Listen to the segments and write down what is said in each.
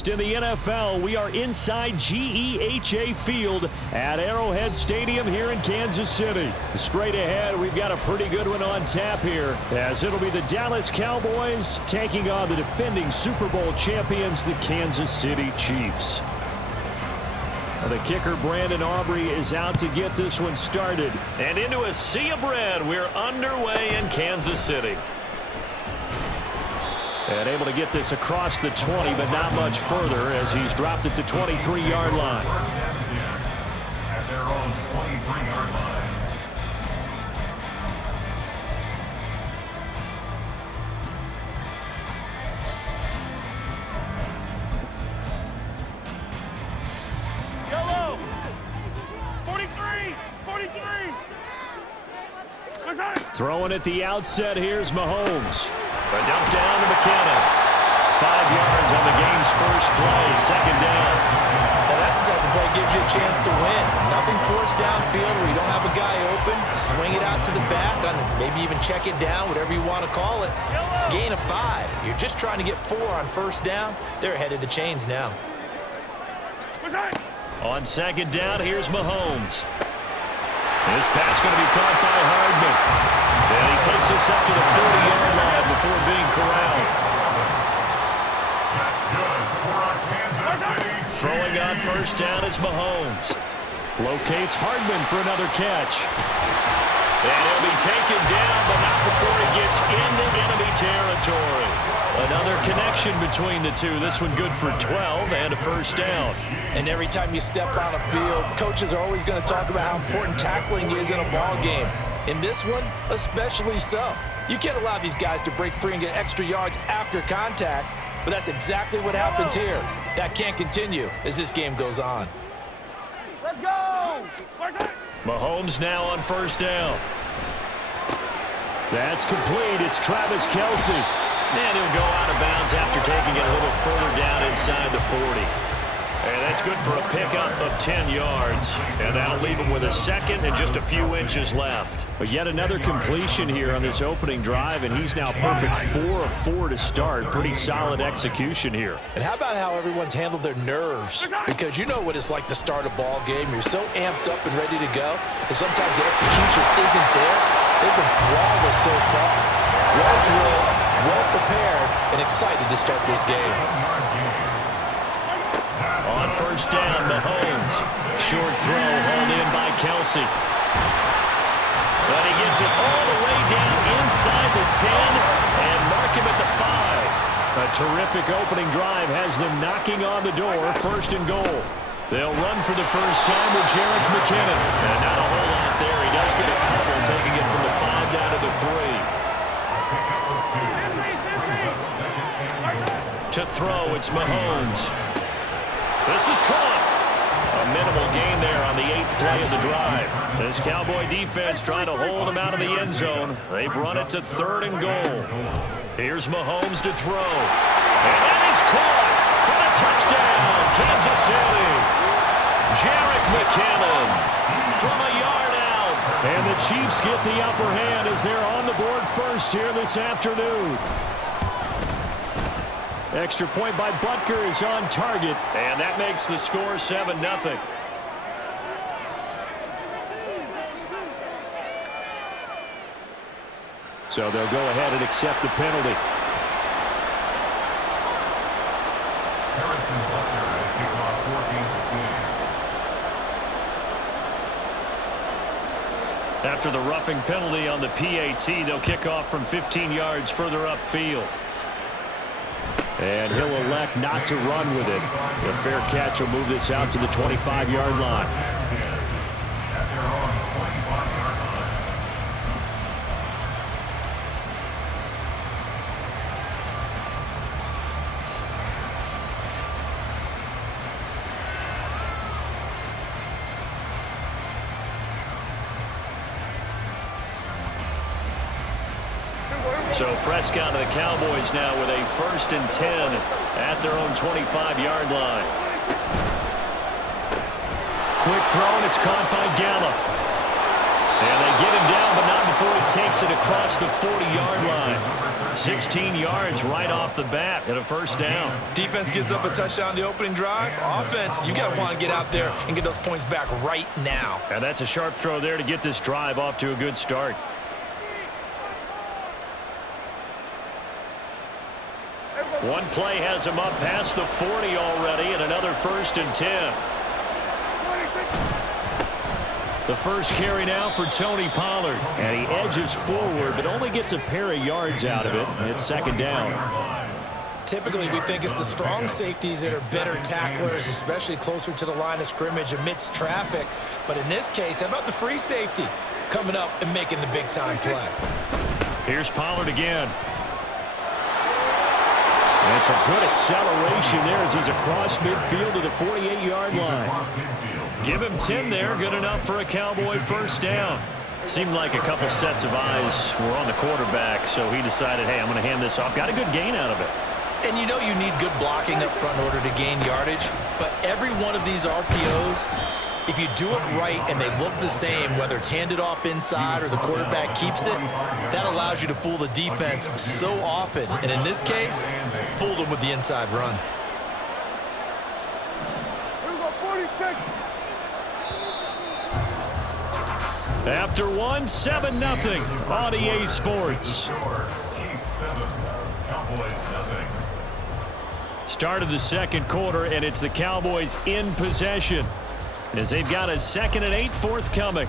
First in the NFL, we are inside GEHA Field at Arrowhead Stadium here in Kansas City. Straight ahead, we've got a pretty good one on tap here, as it'll be the Dallas Cowboys taking on the defending Super Bowl champions, the Kansas City Chiefs. The kicker, Brandon Aubrey, is out to get this one started. And into a sea of red, we're underway in Kansas City. And able to get this across the 20, but not much further as he's dropped at the 23-yard line. At their own 23-yard line. Yellow! 43! 43! Throwing at the outset, here's Mahomes. A dump down to McKinnon. 5 yards on the game's first play, second down. Now that's the type of play that gives you a chance to win. Nothing forced downfield where you don't have a guy open. Swing it out to the back, maybe even check it down, whatever you want to call it. Gain of 5. You're just trying to get 4 on first down. They're ahead of the chains now. On second down, here's Mahomes. This pass going to be caught by Hardman. And he takes us up to the 40-yard line before being corralled. That's good for Kansas City. Throwing on first down is Mahomes. Locates Hardman for another catch. And he'll be taken down, but not before he gets into enemy territory. Another connection between the two. This one good for 12 and a first down. And every time you step on a field, coaches are always going to talk about how important tackling is in a ball game. In this one, especially so. You can't allow these guys to break free and get extra yards after contact, but that's exactly what happens here. That can't continue as this game goes on. Let's go! Mahomes now on first down. That's complete. It's Travis Kelce. And he'll go out of bounds after taking it a little further down inside the 40. And that's good for a pickup of 10 yards. And that'll leave him with a second and just a few inches left. But yet another completion here on this opening drive, and he's now perfect 4 of 4 to start. Pretty solid execution here. And how about how everyone's handled their nerves? Because you know what it's like to start a ball game. You're so amped up and ready to go, and sometimes the execution isn't there. They've been flawless so far. Well drilled, well prepared, and excited to start this game. On first down, Mahomes. Short throw hauled in by Kelce. But he gets it all the way down inside the 10 and mark him at the 5. A terrific opening drive has them knocking on the door, first and goal. They'll run for the first time with Jerick McKinnon. And not a whole lot there. He does get a couple, taking it from the 5 down to the 3. To throw, it's Mahomes. This is caught. A minimal gain there on the 8th play of the drive. This Cowboy defense trying to hold him out of the end zone. They've run it to 3rd and goal. Here's Mahomes to throw. And that is caught for the touchdown, Kansas City. Jerick McKinnon from a yard out. And the Chiefs get the upper hand as they're on the board first here this afternoon. Extra point by Butker is on target, and that makes the score 7-0. So they'll go ahead and accept the penalty. Harrison Butker at kickoff, 14th. After the roughing penalty on the PAT, they'll kick off from 15 yards further upfield. And he'll elect not to run with it. A fair catch will move this out to the 25-yard line. At their own 25-yard line. So Prescott and the Cowboys now with a 1st and 10 at their own 25-yard line. Quick throw, and it's caught by Gallup. And they get him down, but not before he takes it across the 40-yard line. 16 yards right off the bat and a first down. Defense gives up a touchdown the opening drive. Offense, you got to want to get out there and get those points back right now. And that's a sharp throw there to get this drive off to a good start. One play has him up past the 40 already, and another 1st and 10. The first carry now for Tony Pollard. And he edges forward, but only gets a pair of yards out of it. And it's 2nd down. Typically, we think it's the strong safeties that are better tacklers, especially closer to the line of scrimmage amidst traffic. But in this case, how about the free safety coming up and making the big-time play? Here's Pollard again. And it's a good acceleration there as he's across midfield to the 48-yard line. Give him 10 there, good enough for a Cowboy first down. Seemed like a couple sets of eyes were on the quarterback, so he decided, hey, I'm going to hand this off. Got a good gain out of it. And you know you need good blocking up front in order to gain yardage, but every one of these RPOs, if you do it right and they look the same, whether it's handed off inside or the quarterback keeps it, that allows you to fool the defense so often. And in this case, fooled them with the inside run. After one, 7-0 on EA Sports. Start of the second quarter, and it's the Cowboys in possession as they've got a 2nd and 8 forthcoming.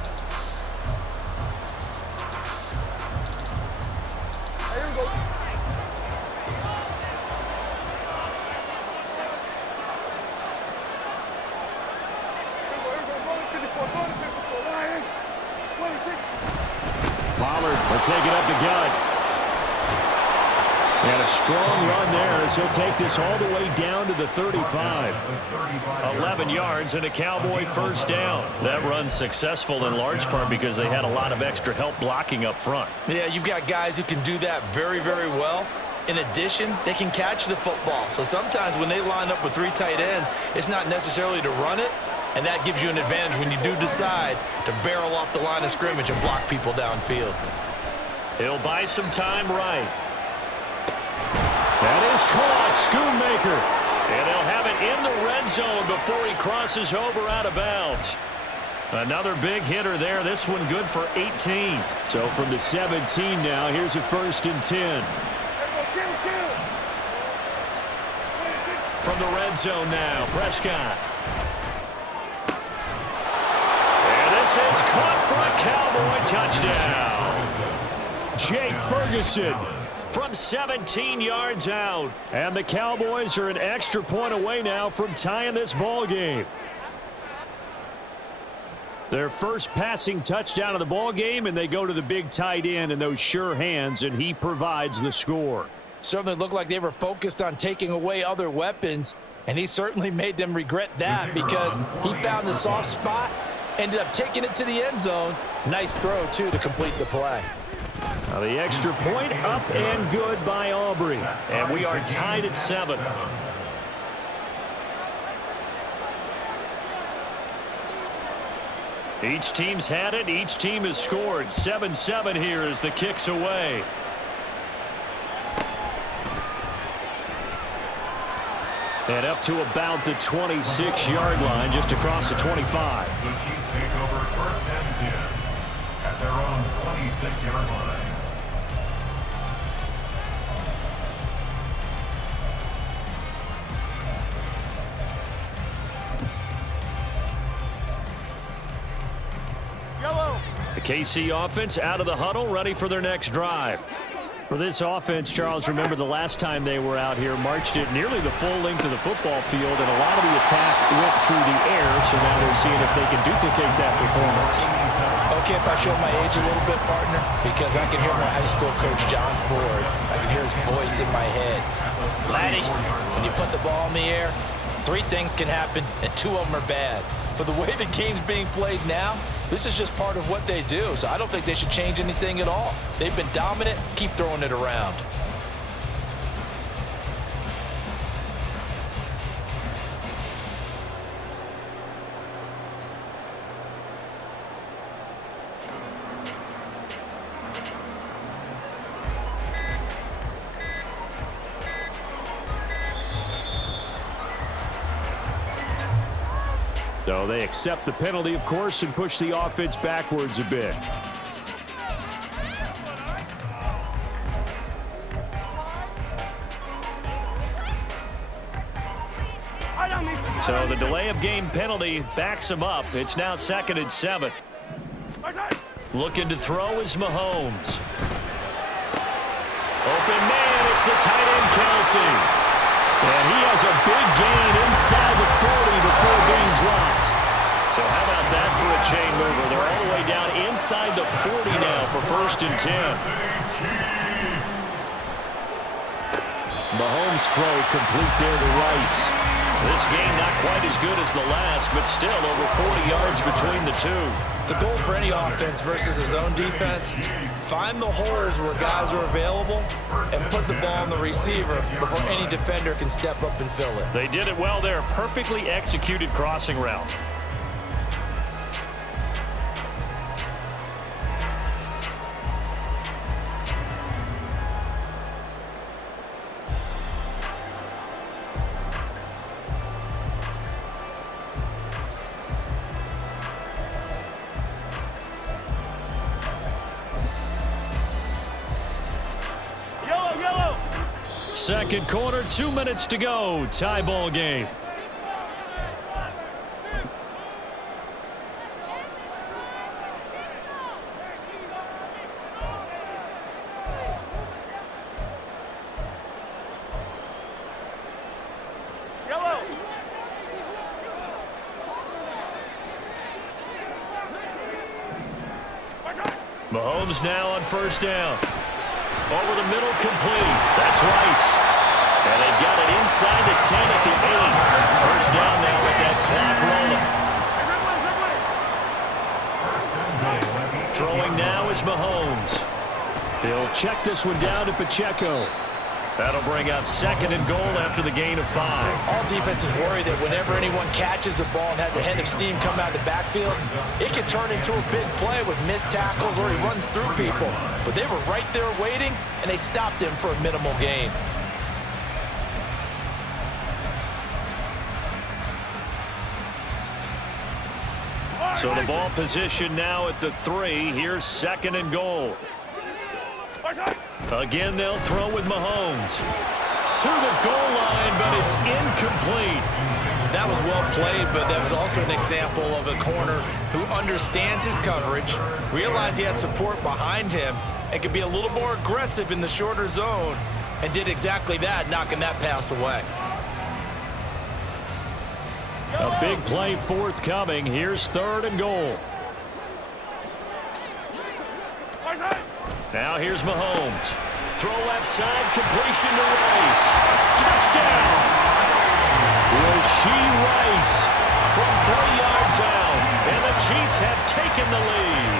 Pollard will take it up the gut. And a strong run there as he'll take this all the way down to the 35. 11 yards and a Cowboy first down. That run's successful in large part because they had a lot of extra help blocking up front. Yeah, you've got guys who can do that very, very well. In addition, they can catch the football. So sometimes when they line up with 3 tight ends, it's not necessarily to run it, and that gives you an advantage when you do decide to barrel off the line of scrimmage and block people downfield. He'll buy some time right. That is caught, Schoonmaker. And they'll have it in the red zone before he crosses over out of bounds. Another big hitter there. This one good for 18. So from the 17 now, here's a 1st and 10. From the red zone now, Prescott. And this is caught for a Cowboy touchdown. Jake Ferguson from 17 yards out. And the Cowboys are an extra point away now from tying this ball game. Their first passing touchdown of the ball game, and they go to the big tight end in those sure hands, and he provides the score. Certainly looked like they were focused on taking away other weapons, and he certainly made them regret that because he found the soft spot, ended up taking it to the end zone. Nice throw, too, to complete the play. Now the extra point up and good by Aubrey. And we are tied at 7. Each team's had it. Each team has scored. 7-7 here as the kick's away. And up to about the 26-yard line, just across the 25. The Chiefs take over 1st and 10 at their own 26-yard line. The KC offense out of the huddle, ready for their next drive. For this offense, Charles, remember the last time they were out here, marched it nearly the full length of the football field, and a lot of the attack went through the air, so now they're seeing if they can duplicate that performance. Okay, if I show my age a little bit, partner, because I can hear my high school coach, John Ford. I can hear his voice in my head. Laddie, when you put the ball in the air, 3 things can happen, and 2 of them are bad. But the way the game's being played now, this is just part of what they do, so I don't think they should change anything at all. They've been dominant. Keep throwing it around. So they accept the penalty, of course, and push the offense backwards a bit. So the delay of game penalty backs him up. It's now 2nd and 7. Looking to throw is Mahomes. Open man, it's the tight end Kelsey. And he has a big gain inside the 40 before being dropped. So how about that for a chain mover? They're all the way down inside the 40 now for 1st and 10. Mahomes' throw complete there to Rice. This game not quite as good as the last, but still over 40 yards between the two. The goal for any offense versus his own defense, find the holes where guys are available and put the ball on the receiver before any defender can step up and fill it. They did it well there. Perfectly executed crossing route. Second quarter, 2 minutes to go. Tie ball game. Mahomes now on 1st down. Over the middle, complete. That's Rice. And they've got it inside the 10 at the 8. 1st down now with that clock rolling. Throwing now is Mahomes. They'll check this one down to Pacheco. That'll bring up 2nd and goal after the gain of 5. All defenses worry that whenever anyone catches the ball and has a head of steam coming out of the backfield, it can turn into a big play with missed tackles or he runs through people. But they were right there waiting, and they stopped him for a minimal gain. So the ball position now at the 3. Here's 2nd and goal. Again, they'll throw with Mahomes. To the goal line, but it's incomplete. That was well played, but that was also an example of a corner who understands his coverage, realized he had support behind him, and could be a little more aggressive in the shorter zone, and did exactly that, knocking that pass away. A big play forthcoming. Here's 3rd and goal. Now here's Mahomes. Throw left side, completion to Rice. Touchdown! Rashee Rice from 3 yards out. And the Chiefs have taken the lead.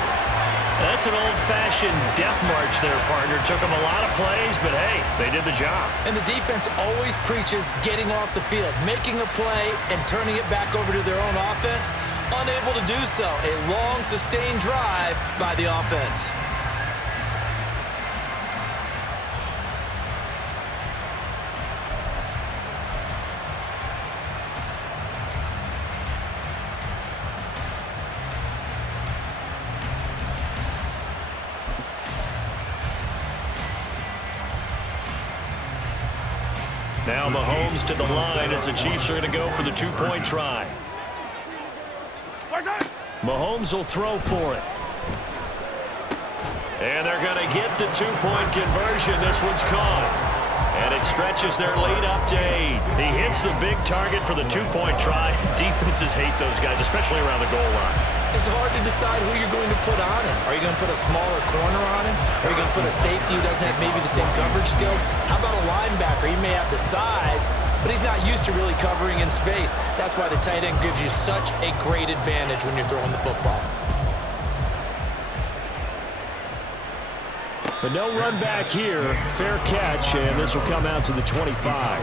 That's an old-fashioned death march there, partner. Took them a lot of plays, but hey, they did the job. And the defense always preaches getting off the field, making a play, and turning it back over to their own offense. Unable to do so. A long, sustained drive by the offense. Now Mahomes to the line as the Chiefs are going to go for the 2-point try. Mahomes will throw for it. And they're going to get the 2-point conversion. This one's caught. And it stretches their lead up to 8. He hits the big target for the 2-point try. Defenses hate those guys, especially around the goal line. It's hard to decide who you're going to put on him. Are you going to put a smaller corner on him? Are you going to put a safety who doesn't have maybe the same coverage skills? How about a linebacker? He may have the size, but he's not used to really covering in space. That's why the tight end gives you such a great advantage when you're throwing the football. But no run back here. Fair catch, and this will come out to the 25.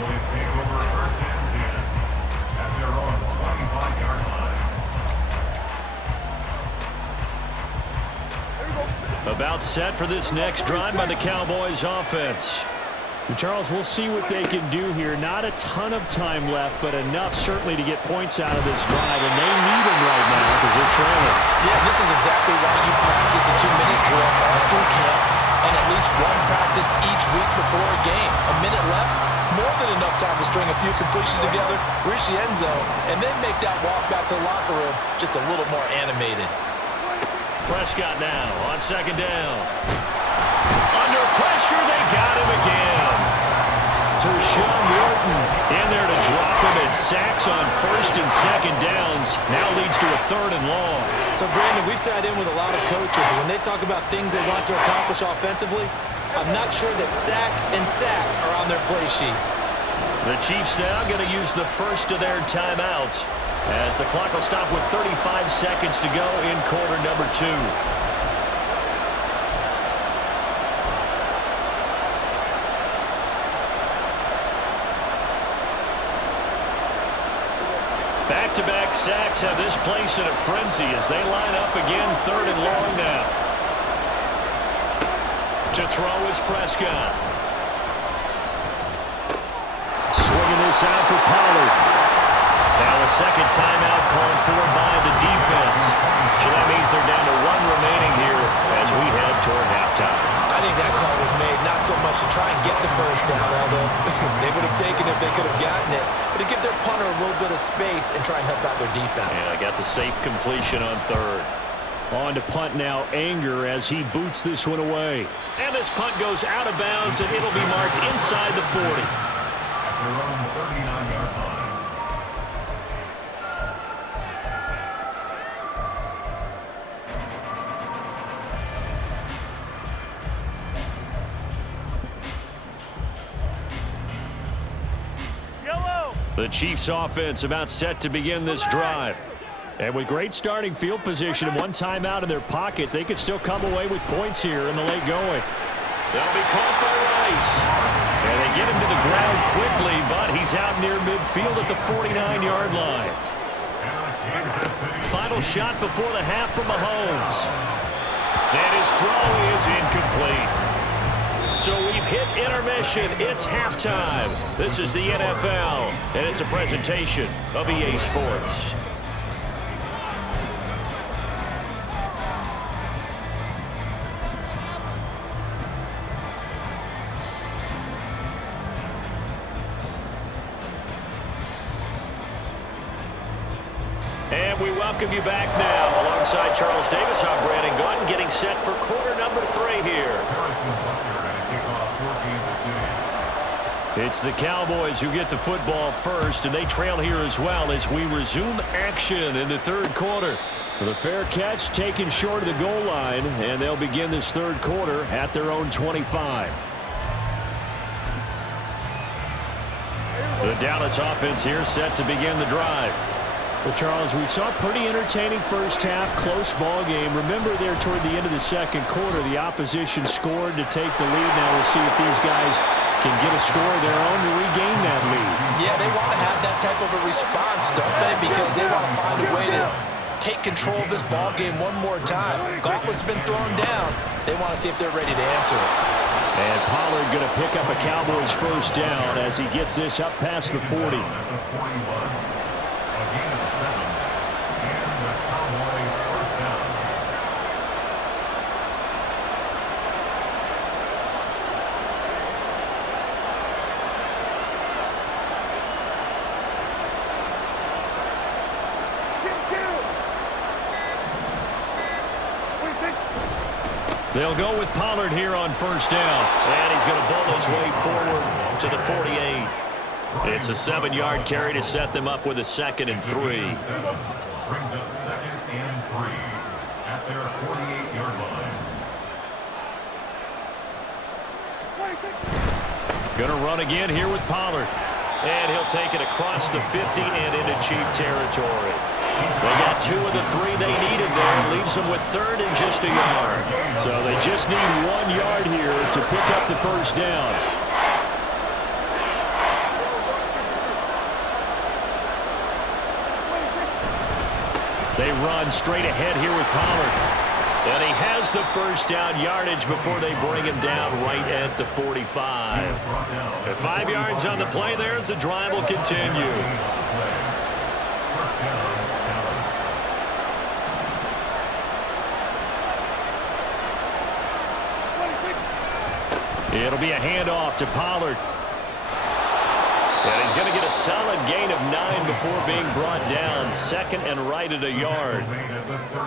About set for this next drive by the Cowboys offense. Charles, we'll see what they can do here. Not a ton of time left, but enough certainly to get points out of this drive, and they need them right now because they're trailing. Yeah, this is exactly why you practice a 2-minute drill all through camp and at least one practice each week before a game. A minute left, more than enough time to string a few completions together, reach the end zone, and then make that walk back to the locker room just a little more animated. Prescott now on second down. Under pressure, they got him again. Tershawn Wharton in there to drop him, and sacks on first and second downs. Now leads to a 3rd and long. So, Brandon, we sat in with a lot of coaches, and when they talk about things they want to accomplish offensively, I'm not sure that sack and sack are on their play sheet. The Chiefs now going to use the first of their timeouts as the clock will stop with 35 seconds to go in quarter number 2. Back-to-back sacks have this place in a frenzy as they line up again 3rd and long now. To throw is Prescott. Swinging this out for Pollard. Now a second timeout called for by the defense. So that means they're down to 1 remaining here as we head toward halftime. I think that call was made not so much to try and get the first down, although they would have taken it if they could have gotten it, but to give their punter a little bit of space and try and help out their defense. And I got the safe completion on 3rd. On to punt now, Anger as he boots this one away. And this punt goes out of bounds, and it'll be marked inside the 40. At their own 39-yard line. The Chiefs offense about set to begin this drive. And with great starting field position and 1 timeout in their pocket, they could still come away with points here in the late going. They'll be caught by Rice. And they get him to the ground quickly, but he's out near midfield at the 49-yard line. Final shot before the half from Mahomes. And his throw is incomplete. So we've hit intermission. It's halftime. This is the NFL, and it's a presentation of EA Sports. And we welcome you back now. Alongside Charles Davis, I'm Brandon Gunn, getting set for quarter number 3 here. It's the Cowboys who get the football first, and they trail here as well as we resume action in the 3rd quarter. The fair catch taken short of the goal line, and they'll begin this 3rd quarter at their own 25. The Dallas offense here set to begin the drive. Well, Charles, we saw a pretty entertaining first half, close ball game. Remember there toward the end of the 2nd quarter, the opposition scored to take the lead. Now we'll see if these guys can get a score of their own to regain that lead. Yeah, they want to have that type of a response, don't they? Because they want to find a way to take control of this ball game one more time. Gauntlet's been thrown down. They want to see if they're ready to answer it. And Pollard going to pick up a Cowboys first down as he gets this up past the 40. They'll go with Pollard here on first down. And he's going to bowl his way forward to the 48. It's a 7-yard carry to set them up with a 2nd and 3. Brings up 2nd and 3 at their 48-yard line. Going to run again here with Pollard. And he'll take it across the 50 and into Chief territory. They got 2 of the 3 they needed there. Leaves them with 3rd and just a yard. So they just need 1 yard here to pick up the first down. They run straight ahead here with Pollard. And he has the first down yardage before they bring him down right at the 45. At 5 yards on the play there as the drive will continue. It'll be a handoff to Pollard. And he's going to get a solid gain of 9 before being brought down. Second and right at a yard.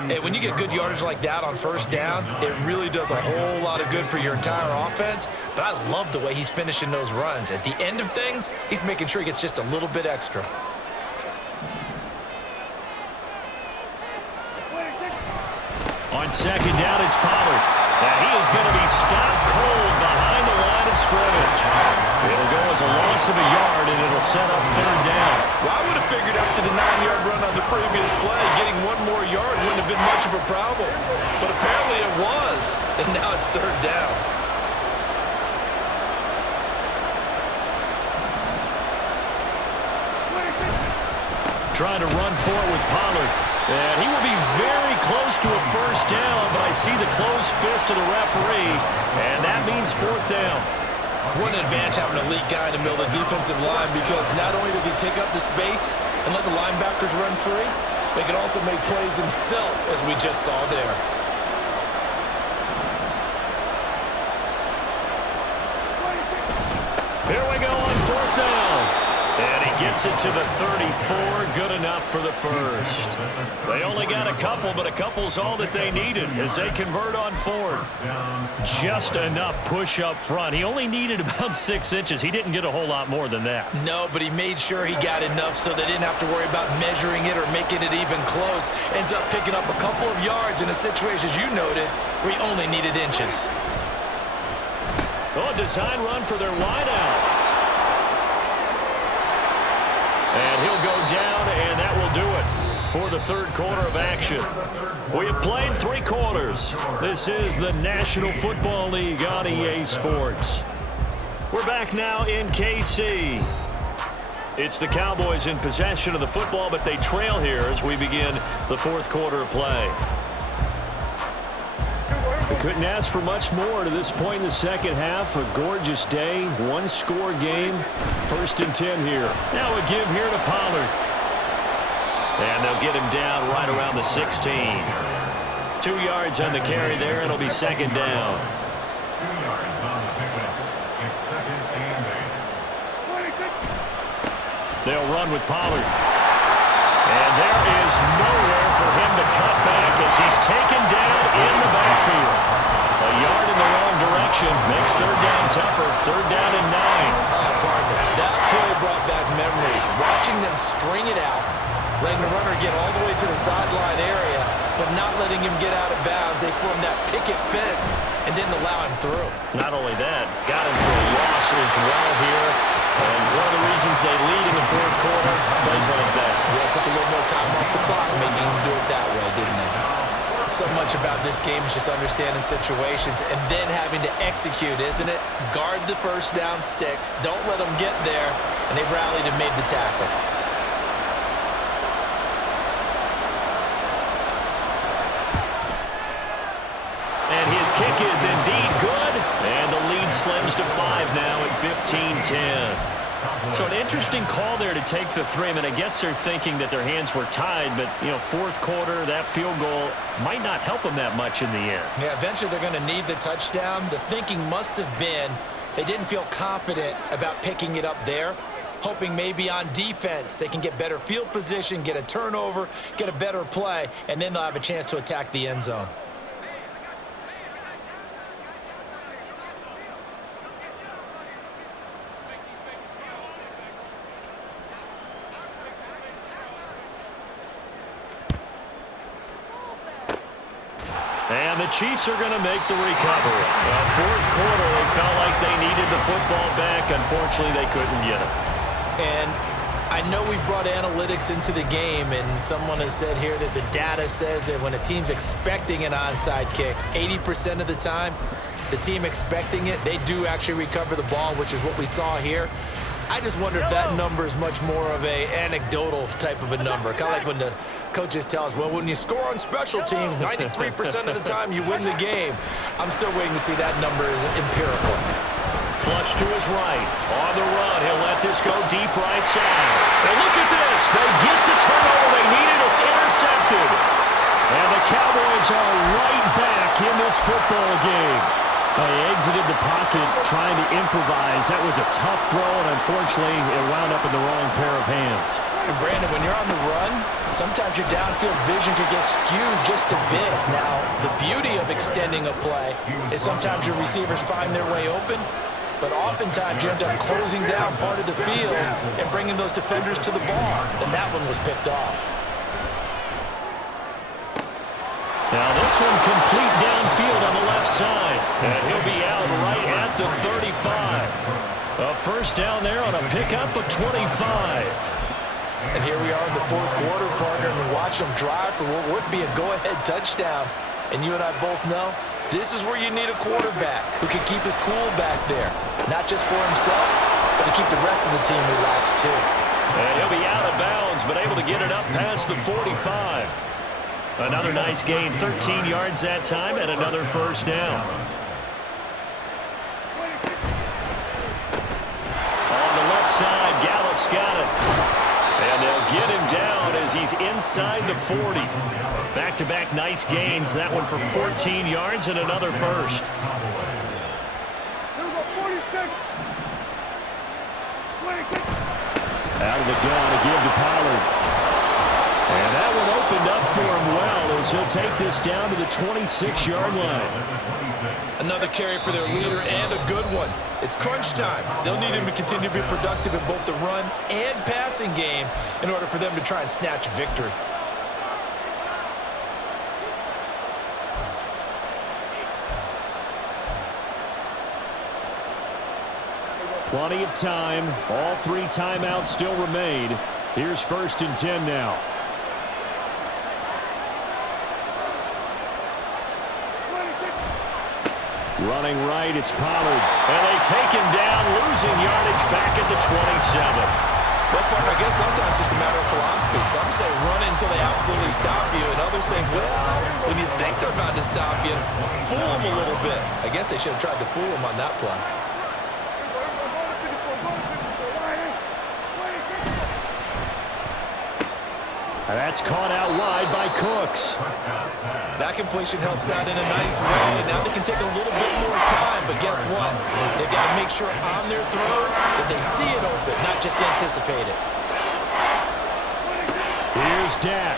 Hey, when you get good yardage like that on first down, it really does a whole lot of good for your entire offense. But I love the way he's finishing those runs. At the end of things, he's making sure he gets just a little bit extra. On second down, it's Pollard. And he is going to be stopped cold behind the line of scrimmage. It'll go as a loss of a yard, and it'll set up third down. Well, I would have figured after the 9-yard run on the previous play, getting one more yard wouldn't have been much of a problem. But apparently it was, and now it's third down. Trying to run for it with Pollard. And he will be very close to a first down, but I see the closed fist of the referee, and that means fourth down. What an advantage having an elite guy in the middle of the defensive line, because not only does he take up the space and let the linebackers run free, but he can also make plays himself, as we just saw there. Here we go on fourth down. And he gets it to the 34. Good enough for the first. They only got a couple, but a couple's all that they needed as they convert on fourth. Just enough push up front. He only needed about 6 inches. He didn't get a whole lot more than that. No, but he made sure he got enough so they didn't have to worry about measuring it or making it even close. Ends up picking up a couple of yards in a situation, as you noted, where he only needed inches. Oh, a design run for their wideout. And he'll go down, and that will do it for the third quarter of action. We have played 3 quarters. This is the National Football League on EA Sports. We're back now in KC. It's the Cowboys in possession of the football, but they trail here as we begin the fourth quarter of play. We couldn't ask for much more to this point in the second half. A gorgeous day, 1-score game. First and 10 here. Now a give here to Pollard. And they'll get him down right around the 16. 2 yards on the carry there, and it'll be second down. 2 yards on the pickup. It's second and 8. They'll run with Pollard. And there is nowhere for him to cut back as he's taken down in the backfield. A yard in the wrong direction makes third down tougher. Third down and 9. Oh, partner, that play brought back memories. Watching them string it out, letting the runner get all the way to the sideline area, but not letting him get out of bounds. They formed that picket fence and didn't allow him through. Not only that, got him for a loss as well here. And one of the reasons they lead in the fourth quarter, plays like that. Yeah, took a little more time off the clock, making him do it that way, didn't they? So much about this game is just understanding situations and then having to execute, isn't it? Guard the first down sticks. Don't let them get there. And they rallied and made the tackle. And his kick is indeed good. And the lead slims to 5 now at 15-10. So an interesting call there to take the 3. I mean, I guess they're thinking that their hands were tied, but, you know, fourth quarter, that field goal might not help them that much in the end. Yeah, eventually they're going to need the touchdown. The thinking must have been they didn't feel confident about picking it up there, hoping maybe on defense they can get better field position, get a turnover, get a better play, and then they'll have a chance to attack the end zone. And the Chiefs are going to make the recovery. Fourth quarter, they felt like they needed the football back. Unfortunately, they couldn't get it. And I know we've brought analytics into the game, and someone has said here that the data says that when a team's expecting an onside kick, 80% of the time, the team expecting it, they do actually recover the ball, which is what we saw here. I just wonder if that number is much more of a anecdotal type of a number. Kind of like when the coaches tell us, well, when you score on special teams, 93% of the time you win the game. I'm still waiting to see that number is empirical. Flush to his right. On the run, he'll let this go deep right side. And look at this. They get the turnover they needed. It's intercepted. And the Cowboys are right back in this football game. They exited the pocket trying to improvise. That was a tough throw, and unfortunately, it wound up in the wrong pair of hands. And Brandon, when you're on the run, sometimes your downfield vision can get skewed just a bit. Now, the beauty of extending a play is sometimes your receivers find their way open, but oftentimes you end up closing down part of the field and bringing those defenders to the ball, and that one was picked off. Now this one complete downfield on the left side. And he'll be out right at the 35. A first down there on a pickup of 25. And here we are in the fourth quarter, partner, and we watch them drive for what would be a go-ahead touchdown. And you and I both know this is where you need a quarterback who can keep his cool back there. Not just for himself, but to keep the rest of the team relaxed too. And he'll be out of bounds, but able to get it up past the 45. Another nice gain, 13 yards that time, and another first down. On the left side, Gallup's got it. And they'll get him down as he's inside the 40. Back-to-back nice gains, that one for 14 yards and another first. Out of the gun, a give to Pollard. And that one opened up for him well as he'll take this down to the 26-yard line. Another carry for their leader and a good one. It's crunch time. They'll need him to continue to be productive in both the run and passing game in order for them to try and snatch a victory. Plenty of time. All three timeouts still remain. Here's 1st and 10 now. Running right, it's Pollard. And they take him down, losing yardage back at the 27. Well, partner, I guess sometimes it's just a matter of philosophy. Some say run until they absolutely stop you, and others say, well, when you think they're about to stop you, fool them a little bit. I guess they should have tried to fool them on that play. And that's caught out wide by Cooks. That completion helps out in a nice way. Now they can take a little bit more time, but guess what? They've got to make sure on their throws that they see it open, not just anticipate it. Here's Dak.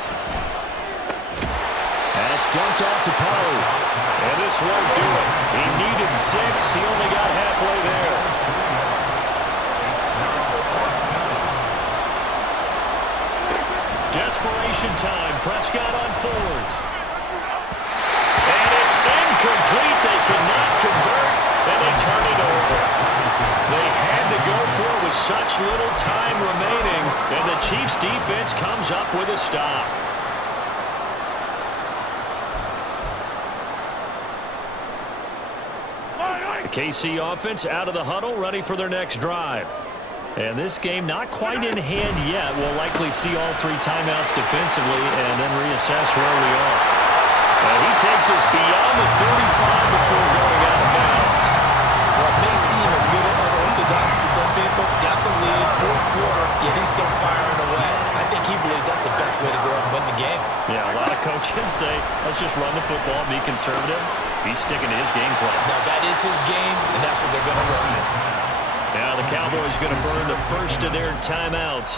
That's dumped off to Pollard. And this won't do it. He needed 6. He only got halfway there. Desperation time. Prescott on 4th. And it's incomplete. They cannot convert, and they turn it over. They had to go for it with such little time remaining, and the Chiefs' defense comes up with a stop. The KC offense out of the huddle, ready for their next drive. And this game not quite in hand yet. We'll likely see all three timeouts defensively and then reassess where we are. And he takes us beyond the 35 before going out of bounds. Well, it may seem a little unorthodox to some people. Got the lead, fourth quarter, yet he's still firing away. I think he believes that's the best way to go out and win the game. Yeah, a lot of coaches say, let's just run the football, be conservative. He's sticking to his game plan. No, that is his game, and that's what they're going to run. Now the Cowboys going to burn the first of their timeouts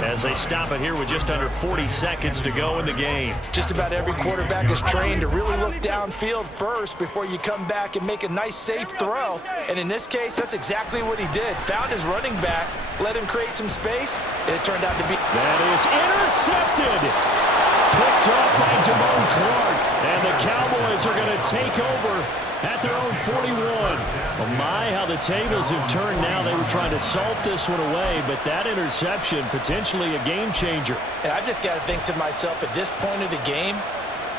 as they stop it here with just under 40 seconds to go in the game. Just about every quarterback is trained to really look downfield first before you come back and make a nice, safe throw. And in this case, that's exactly what he did. Found his running back, let him create some space, and it turned out to be... That is intercepted. Picked off by Damone Clark. And the Cowboys are going to take over at their own 41. Oh my, how the tables have turned now. They were trying to salt this one away, but that interception, potentially a game changer. And I just got to think to myself, at this point of the game,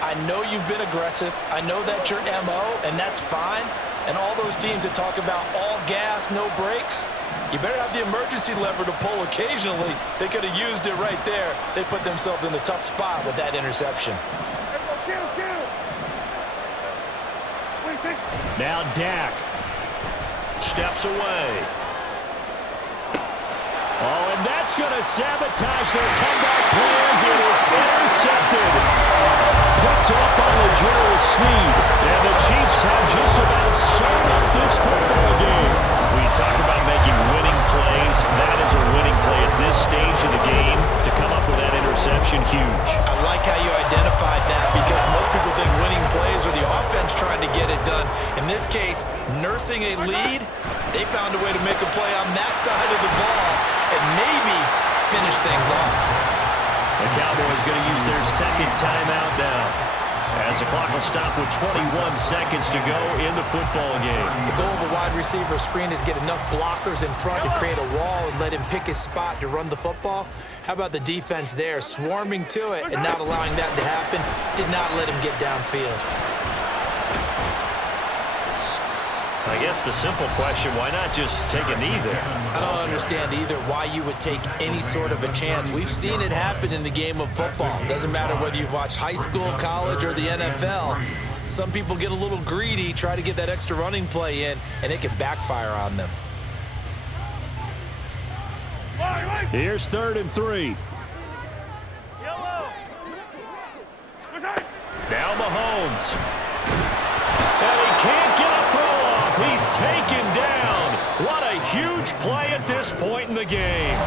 I know you've been aggressive. I know that's your MO, and that's fine. And all those teams that talk about all gas, no brakes, You better have the emergency lever to pull occasionally. They could have used it right there. They put themselves in a tough spot with that interception. Now Dak steps away. Oh, and that's going to sabotage their comeback plans. It is intercepted. Picked up by Legere Sneed. And the Chiefs have just about sewn up this football game. When you talk about making winning plays, that is a winning play at this stage of the game. To come up with that interception, huge. I like how you identified that because most people think winning plays are the offense trying to get it done. In this case, nursing a lead, they found a way to make a play on that side of the ball and maybe finish things off. The Cowboys going to use their second timeout now, as the clock will stop with 21 seconds to go in the football game. The goal of a wide receiver screen is get enough blockers in front to create a wall and let him pick his spot to run the football. How about the defense there, swarming to it and not allowing that to happen? Did not let him get downfield. I guess the simple question, why not just take a knee there? I don't understand either why you would take any sort of a chance. We've seen it happen in the game of football. Doesn't matter whether you've watched high school, college, or the NFL. Some people get a little greedy, try to get that extra running play in, and it can backfire on them. Here's 3rd and 3. Now Mahomes. And he can't get a throw off. He's taken down. What a huge play at this point in the game.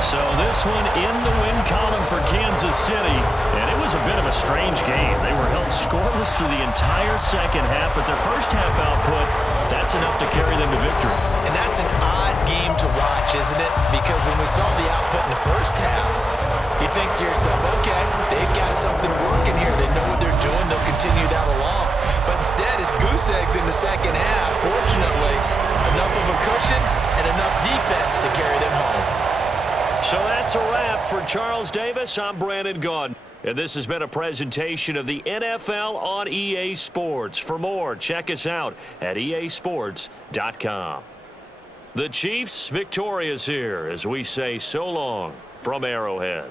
So this one in the win column for Kansas City. And it was a bit of a strange game. They were held scoreless through the entire second half, but their first half output, that's enough to carry them to victory. And that's an odd game to watch, isn't it? Because when we saw the output in the first half, you think to yourself, okay, they've got something working here. They know what they're doing. They'll continue that along. But instead, it's goose eggs in the second half. Fortunately, enough of a cushion and enough defense to carry them home. So that's a wrap for Charles Davis. I'm Brandon Gaudin. And this has been a presentation of the NFL on EA Sports. For more, check us out at easports.com. The Chiefs victorious here as we say so long from Arrowhead.